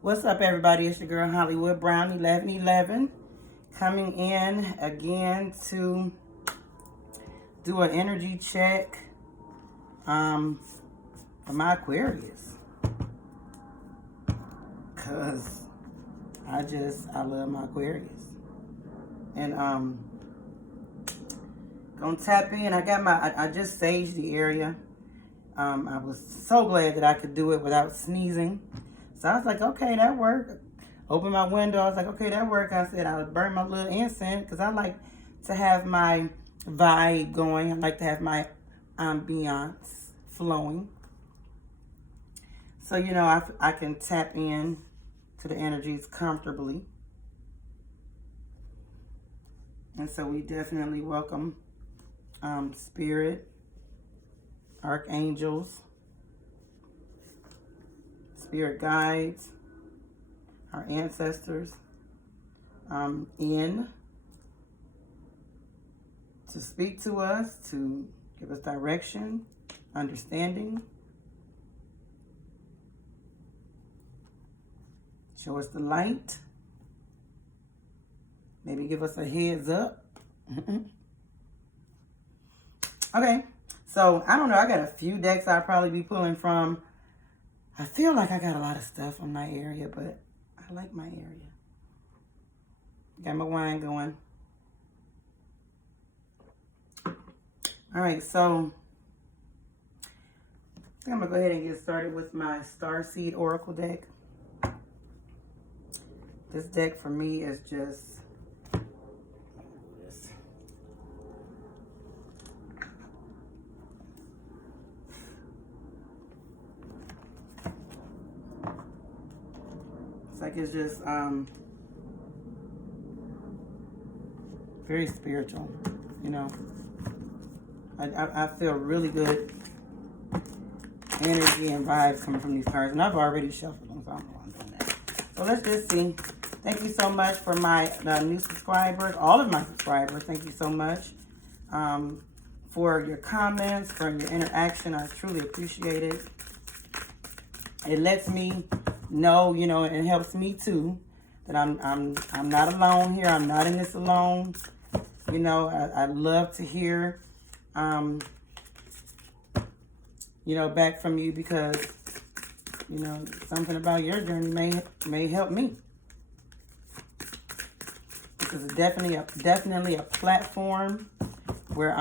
What's up, everybody? It's your girl Hollywood Brown 1111 coming in again to do an energy check for my Aquarius, cause I love my Aquarius, and gonna tap in. I just saged the area. I was so glad that I could do it without sneezing. So I was like, okay, that worked. Open my window. I was like, okay, that worked. I said I would burn my little incense because I like to have my vibe going. I like to have my ambiance flowing. So, I can tap in to the energies comfortably. And so we definitely welcome spirit, archangels, spirit guides, our ancestors in to speak to us, to give us direction, understanding, show us the light, maybe give us a heads up. Okay, so I don't know, I got a few decks I'll probably be pulling from. I feel like I got a lot of stuff on my area, but I like my area. Got my wine going. All right, so I think I'm gonna go ahead and get started with my Starseed Oracle deck. This deck for me is just it's just very spiritual, I feel really good energy and vibes coming from these cards, and I've already shuffled them, so I don't know why I'm doing that. So let's just see. Thank you so much for my new subscribers, all of my subscribers. Thank you so much for your comments, for your interaction. I truly appreciate it. It lets me know, and it helps me too, that I'm not alone here. I'm not in this alone. I love to hear, back from you, because, something about your journey may help me. This is definitely a platform where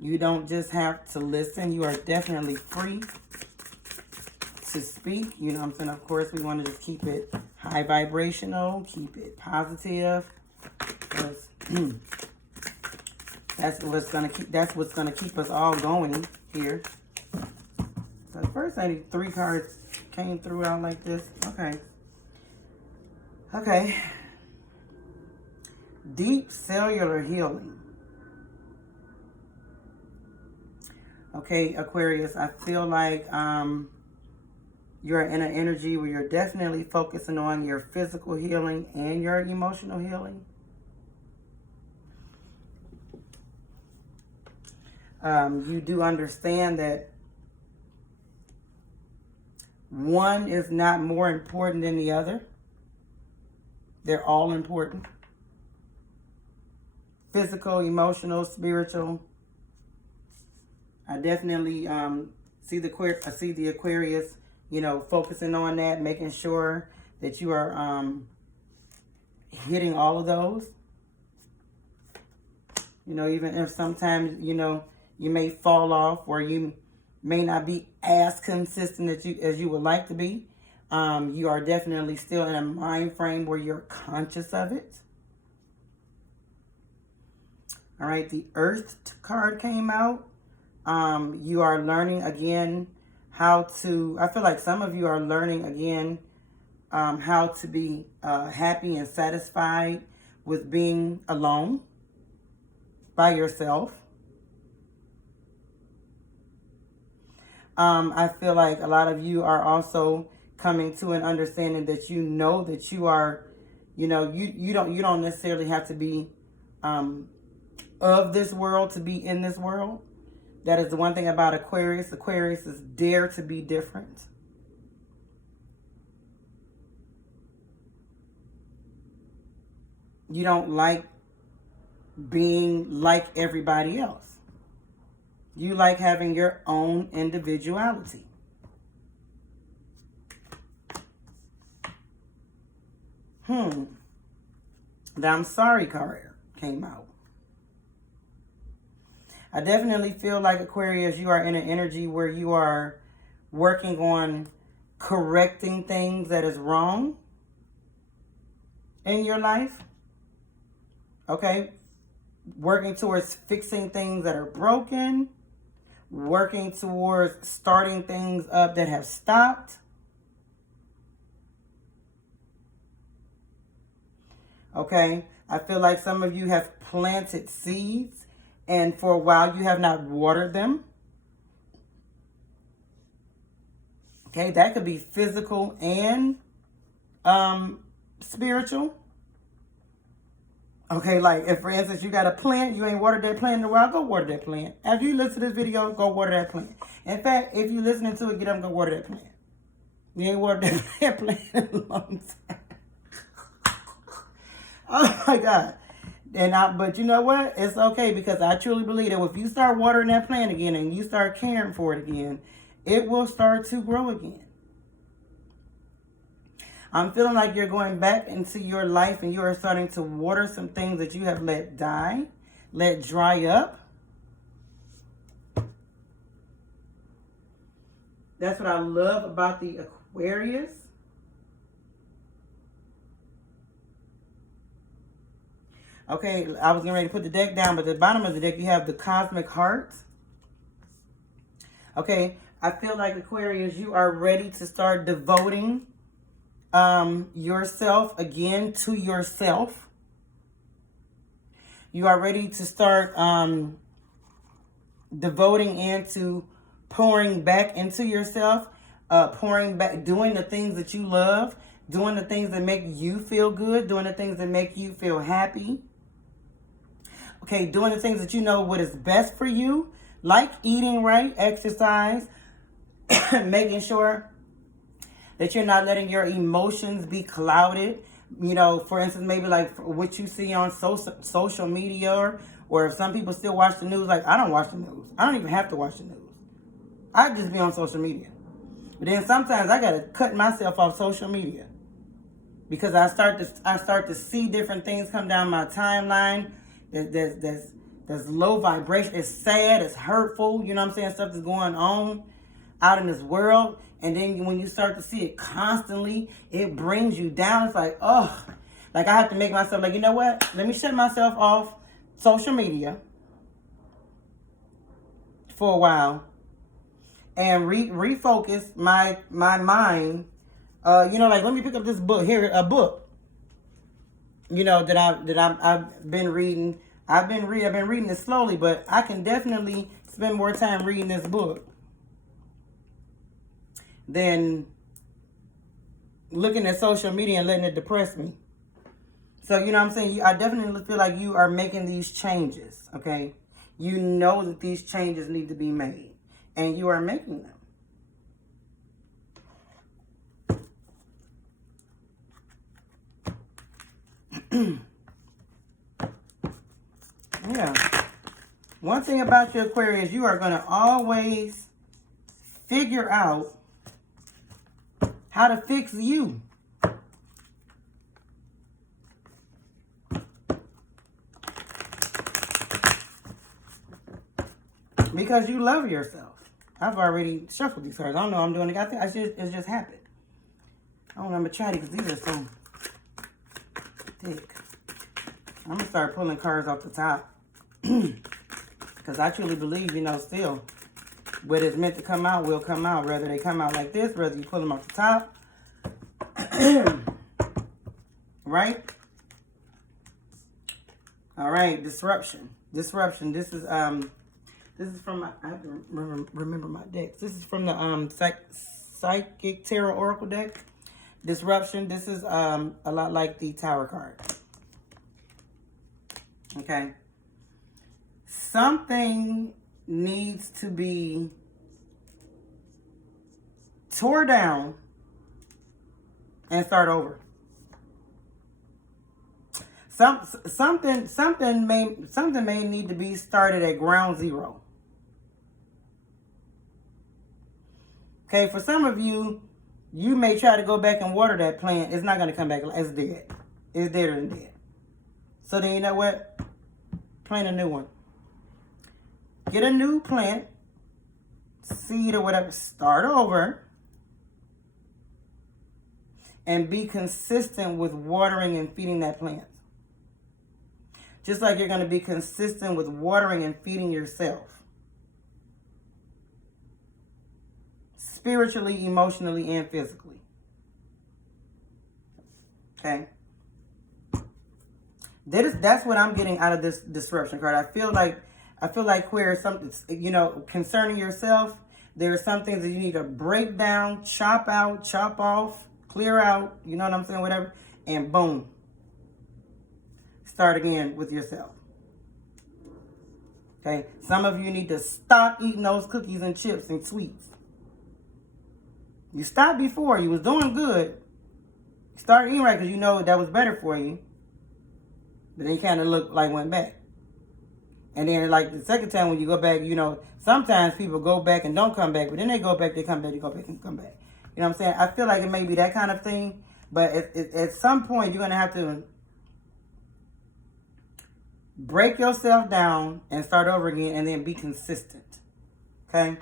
you don't just have to listen. You are definitely free to speak. You know what I'm saying? Of course, we want to just keep it high vibrational, keep it positive, because that's what's gonna keep us all going here. So first, I need 3 cards came through out like this. Okay. Deep cellular healing. Okay, Aquarius, I feel like you're in an energy where you're definitely focusing on your physical healing and your emotional healing. You do understand that one is not more important than the other. They're all important. Physical, emotional, spiritual. I definitely see the Aquarius, focusing on that, making sure that you are hitting all of those. Even if sometimes, you may fall off, or you may not be as consistent as you would like to be. You are definitely still in a mind frame where you're conscious of it. All right, the Earth card came out. You are learning again I feel like some of you are learning again how to be happy and satisfied with being alone by yourself. I feel like a lot of you are also coming to an understanding that that you are, you don't necessarily have to be of this world to be in this world. That is the one thing about Aquarius. Aquarius is dare to be different. You don't like being like everybody else. You like having your own individuality. The I'm sorry card came out. I definitely feel like, Aquarius, you are in an energy where you are working on correcting things that is wrong in your life. Okay? Working towards fixing things that are broken. Working towards starting things up that have stopped. Okay? I feel like some of you have planted seeds, and for a while you have not watered them. Okay? That could be physical and spiritual. Okay, like if, for instance, you got a plant, you ain't watered that plant in a while, go water that plant. After you listen to this video, go water that plant. In fact, if you're listening to it, get up and go water that plant. You ain't watered that plant in a long time. Oh my God. But you know what? It's okay, because I truly believe that if you start watering that plant again and you start caring for it again, it will start to grow again. I'm feeling like you're going back into your life and you are starting to water some things that you have let die, let dry up. That's what I love about the Aquarius. Okay, I was getting ready to put the deck down, but at the bottom of the deck, you have the Cosmic Heart. Okay, I feel like, Aquarius, you are ready to start devoting yourself again to yourself. You are ready to start devoting into pouring back into yourself, pouring back, doing the things that you love, doing the things that make you feel good, doing the things that make you feel happy. Okay, doing the things that you know what is best for you, like eating right, exercise, making sure that you're not letting your emotions be clouded. You know, for instance, maybe like what you see on social media, or if some people still watch the news. Like, I don't watch the news. I don't even have to watch the news. I just be on social media. But then sometimes I gotta cut myself off social media, because I start to see different things come down my timeline that's low vibration. It's sad, it's hurtful, you know what I'm saying? Stuff that's going on out in this world. And then when you start to see it constantly, it brings you down. It's like, oh, like I have to make myself like, you know what? Let me shut myself off social media for a while and refocus my mind. You know, like, let me pick up this book here, a book, you know, that I've been reading. I've been reading it slowly, but I can definitely spend more time reading this book than looking at social media and letting it depress me. So, you know what I'm saying? I definitely feel like you are making these changes, okay? You know that these changes need to be made, and you are making them. Yeah. One thing about your Aquarius, you are going to always figure out how to fix you. Because you love yourself. I've already shuffled these cards. I don't know I'm doing it. I think it's just happened. I don't know, I'm going to try it because these are so thick. I'm going to start pulling cards off the top. Because I truly believe, you know, still, what is meant to come out will come out. Whether they come out like this, whether you pull them off the top. Right? All right, disruption. Disruption. This is from my, I have to remember my decks. This is from the Psychic Tarot Oracle deck. Disruption. This is a lot like the Tower card. Okay. Something needs to be tore down and start over. Something may need to be started at ground zero. Okay, for some of you, you may try to go back and water that plant. It's not going to come back. It's dead. It's deader than dead. So then you know what? Plant a new one. Get a new plant, seed or whatever. Start over. And be consistent with watering and feeding that plant. Just like you're going to be consistent with watering and feeding yourself. Spiritually, emotionally, and physically. Okay? That's what I'm getting out of this disruption card. I feel like Aquarius, something, you know, concerning yourself, there are some things that you need to break down, chop out, chop off, clear out, you know what I'm saying, whatever, and boom. Start again with yourself. Okay? Some of you need to stop eating those cookies and chips and sweets. You stopped before. You was doing good. You started eating right because you know that was better for you. But then you kind of look like went back. And then like the second time when you go back, you know, sometimes people go back and don't come back. But then they go back, they come back, they go back and come back. You know what I'm saying? I feel like it may be that kind of thing. But at some point, you're going to have to break yourself down and start over again and then be consistent. Okay?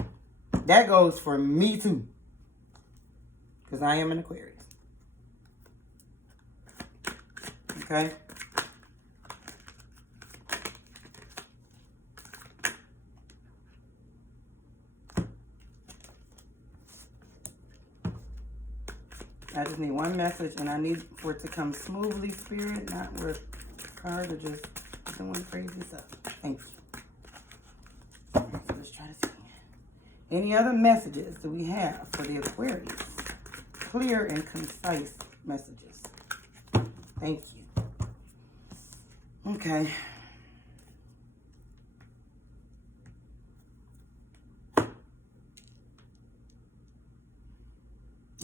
That goes for me too. Because I am an Aquarius. Okay? I just need one message, and I need for it to come smoothly, Spirit, not with cards or just doing crazy stuff. Thank you. Okay, so let's try to see. Any other messages do we have for the Aquarius? Clear and concise messages. Thank you. Okay.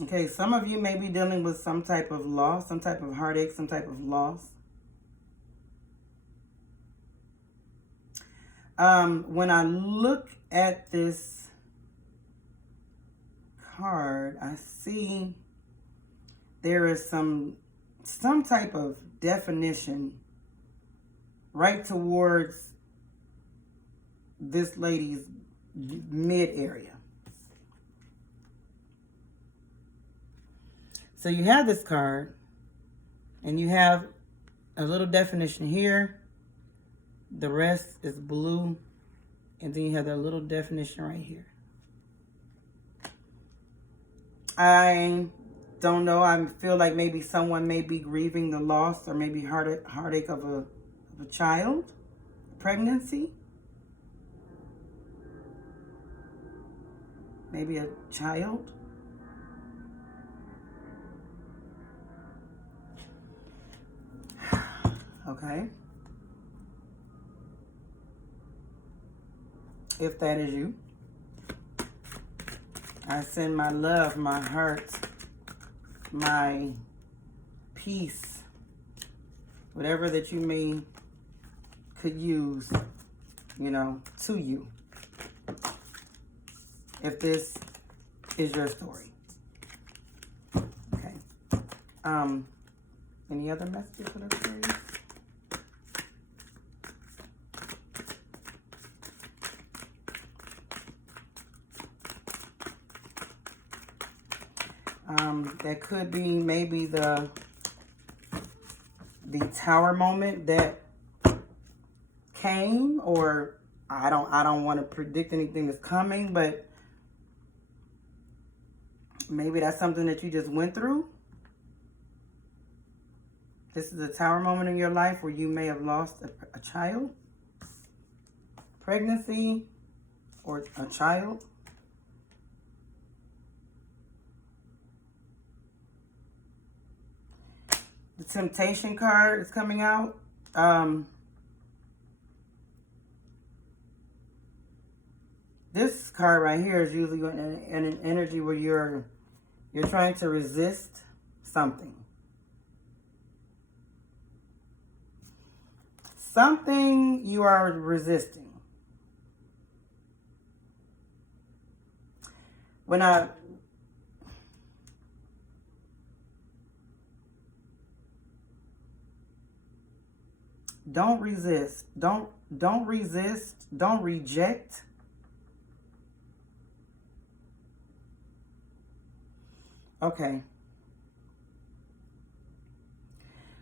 Okay, some of you may be dealing with some type of loss, some type of heartache, some type of loss. When I look at this card, I see there is some type of definition right towards this lady's mid area. So you have this card, and you have a little definition here. The rest is blue, and then you have that little definition right here. I don't know. I feel like maybe someone may be grieving the loss or maybe heartache of a child, pregnancy. Maybe a child. Okay. If that is you, I send my love, my heart, my peace, whatever that you could use, you know, to you. If this is your story. Okay. Any other messages for the Aquarius? That could be maybe the tower moment that came, or I don't want to predict anything that's coming, but maybe that's something that you just went through. This is a tower moment in your life where you may have lost a child, pregnancy, or a child. The Temptation card is coming out. This card right here is usually in an energy where you're trying to resist something. something you are resisting. Don't resist. Don't resist. Don't reject. Okay.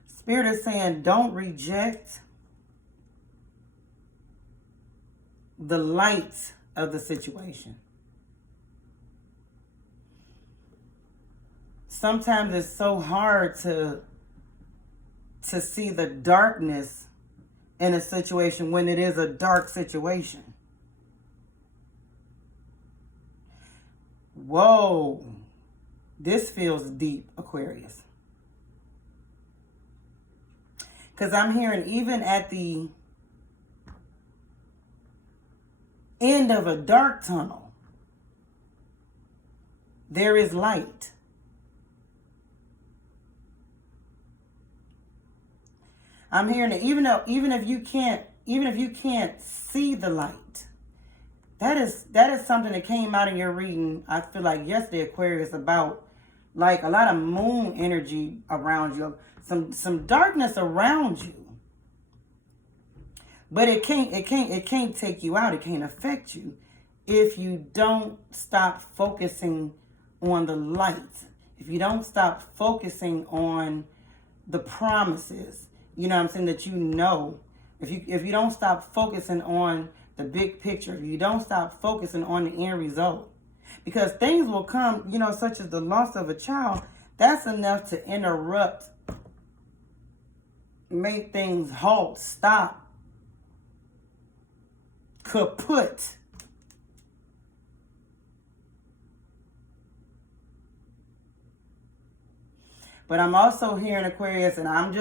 Spirit is saying don't reject the light of the situation. Sometimes it's so hard to see the darkness in a situation when it is a dark situation. Whoa. This feels deep, Aquarius. Because I'm hearing even at the end of a dark tunnel, there is light. I'm hearing that even if you can't see the light, that is something that came out in your reading. I feel like yesterday, Aquarius, about like a lot of moon energy around you, some darkness around you. But it can't take you out. It can't affect you if you don't stop focusing on the light. If you don't stop focusing on the promises, you know what I'm saying, that you know. If you don't stop focusing on the big picture, if you don't stop focusing on the end result, because things will come, you know, such as the loss of a child, that's enough to interrupt, make things halt, stop, kaput. But I'm also hearing, Aquarius, and I'm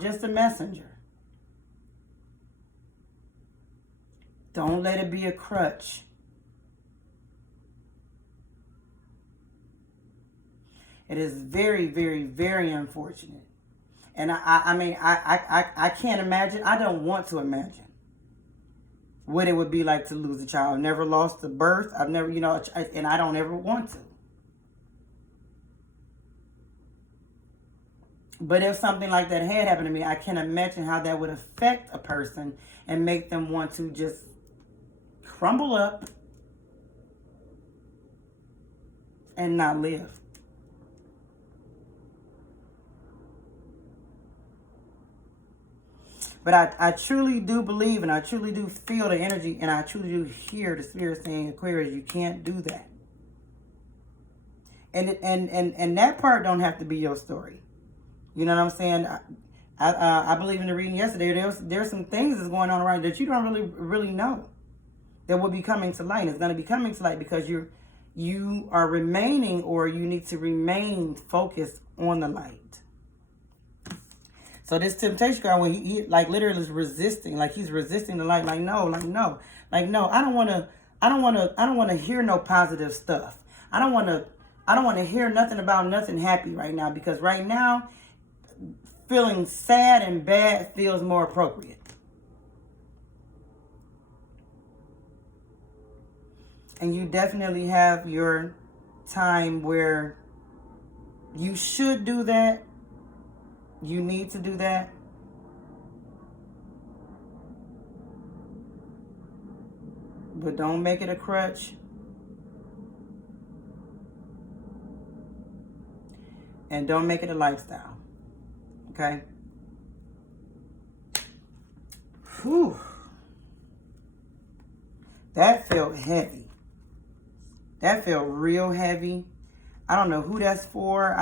just a messenger. Don't let it be a crutch. It is very, very, very unfortunate. And I can't imagine. I don't want to imagine what it would be like to lose a child. I've never lost a birth. I've never, you know, and I don't ever want to. But if something like that had happened to me, I can imagine how that would affect a person and make them want to just crumble up and not live. But I truly do believe, and I truly do feel the energy, and I truly do hear the Spirit saying, Aquarius, you can't do that. And that part don't have to be your story. You know what I'm saying? I believe in the reading yesterday, there's some things that's going on around that you don't really know that will be coming to light. It's going to be coming to light because you are remaining, or you need to remain focused on the light. So this temptation card, when he like literally is resisting, like he's resisting the light, like no, I don't want to hear no positive stuff. I don't want to hear nothing about nothing happy right now, because right now feeling sad and bad feels more appropriate. And you definitely have your time where you should do that. You need to do that. But don't make it a crutch. And don't make it a lifestyle. Okay? Whew. That felt heavy. That felt real heavy. I don't know who that's for.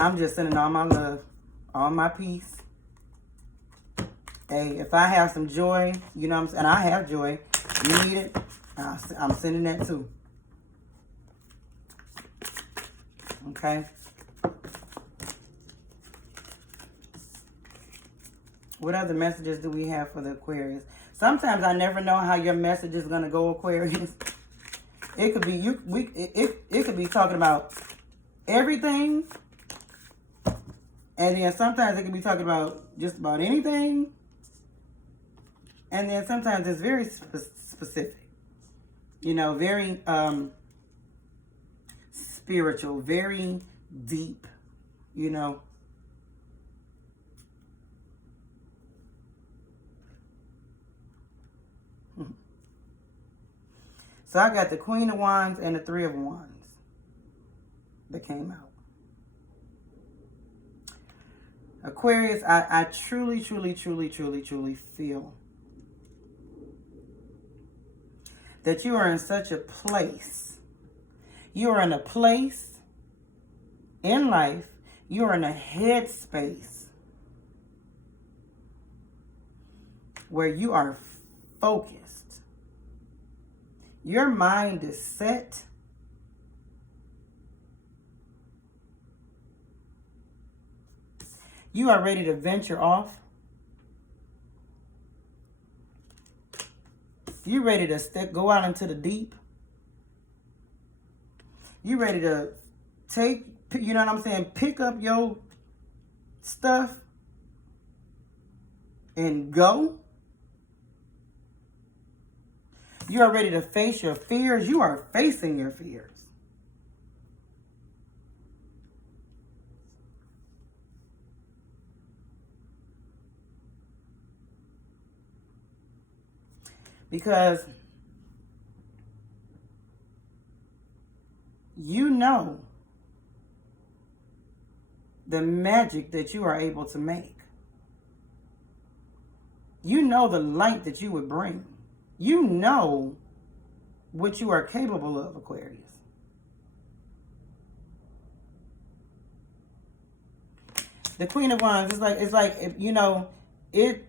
I'm just sending all my love, all my peace. Hey, if I have some joy, you know what I'm saying, and I have joy, you need it, I'm sending that too. Okay? What other messages do we have for the Aquarius? Sometimes I never know how your message is going to go, Aquarius. It could be it could be talking about everything, And then sometimes it can be talking about just about anything. And then sometimes it's very specific. You know, very spiritual, very deep, you know. So I got the Queen of Wands and the Three of Wands that came out. Aquarius, I truly, truly, truly, truly, truly feel that you are in such a place. You are in a place in life. You are in a headspace where you are focused. Your mind is set. You are ready to venture off. You ready to go out into the deep. You ready to take, you know what I'm saying, pick up your stuff and go. You are ready to face your fears. You are facing your fears. Because you know the magic that you are able to make. You know the light that you would bring. You know what you are capable of, Aquarius. The Queen of Wands, it's like you know, it's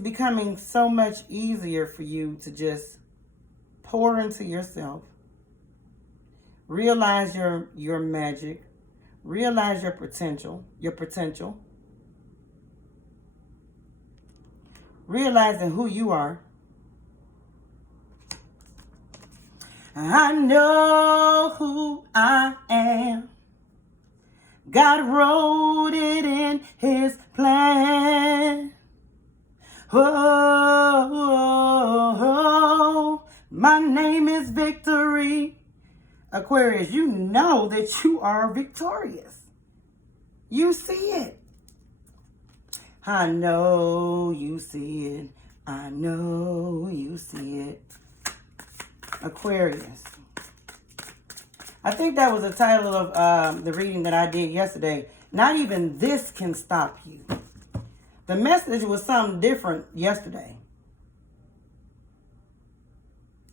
becoming so much easier for you to just pour into yourself. Realize your magic. Realize your potential. Realizing who you are. I know who I am. God wrote it in his plan. Oh, my name is Victory. Aquarius, you know that you are victorious. You see it. I know you see it. I know you see it. Aquarius. I think that was the title of the reading that I did yesterday. Not even this can stop you. The message was something different yesterday.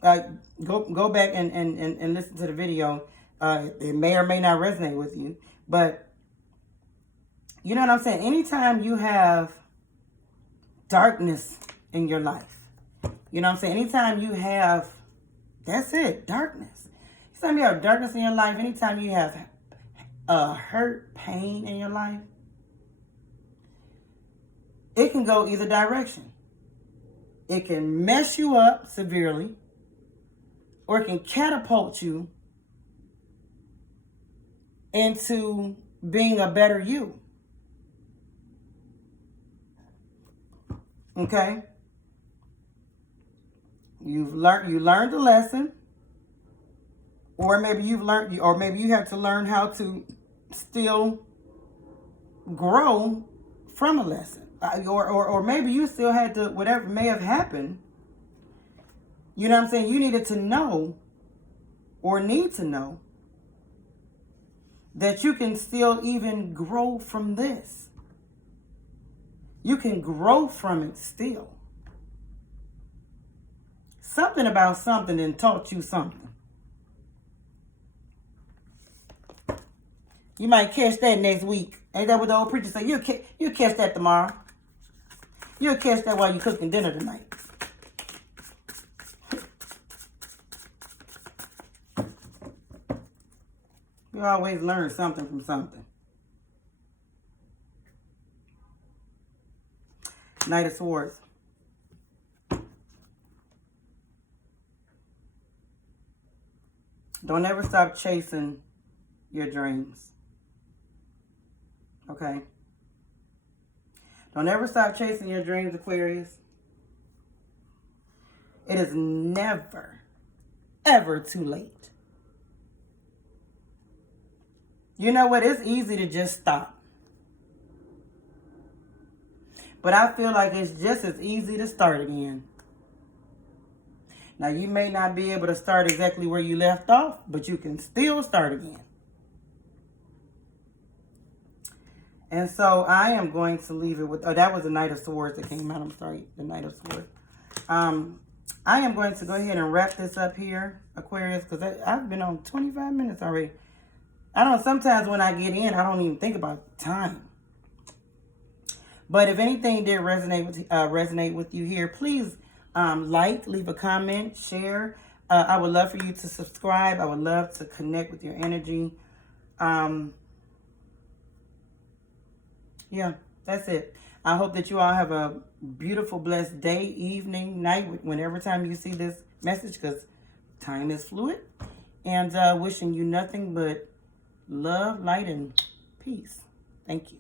Go back and listen to the video. It may or may not resonate with you. But you know what I'm saying? Anytime you have darkness in your life, you know what I'm saying? Anytime you have, that's it, darkness. Anytime you have darkness in your life, anytime you have hurt, pain in your life, it can go either direction. It can mess you up severely, or it can catapult you into being a better you. Okay? You learned a lesson, or maybe you had to learn how to still grow from a lesson. Or maybe you still had to, whatever may have happened, you know what I'm saying? You needed to know, or need to know, that you can still even grow from this. You can grow from it still. Something about something and taught you something. You might catch that next week. Ain't that what the old preacher said? You'll catch that tomorrow. You'll catch that while you're cooking dinner tonight. You always learn something from something. Knight of Swords. Don't ever stop chasing your dreams. Okay? Don't ever stop chasing your dreams, Aquarius. It is never, ever too late. You know what? It's easy to just stop. But I feel like it's just as easy to start again. Now, you may not be able to start exactly where you left off, but you can still start again. And so I am going to leave it with, oh, that was the Knight of Swords that came out. I'm sorry, the Knight of Swords. I am going to go ahead and wrap this up here, Aquarius, because I've been on 25 minutes already. I don't know, sometimes when I get in, I don't even think about time. But if anything did resonate with you here, please like, leave a comment, share. I would love for you to subscribe. I would love to connect with your energy. Yeah, that's it. I hope that you all have a beautiful, blessed day, evening, night, whenever time you see this message, because time is fluid. And wishing you nothing but love, light, and peace. Thank you.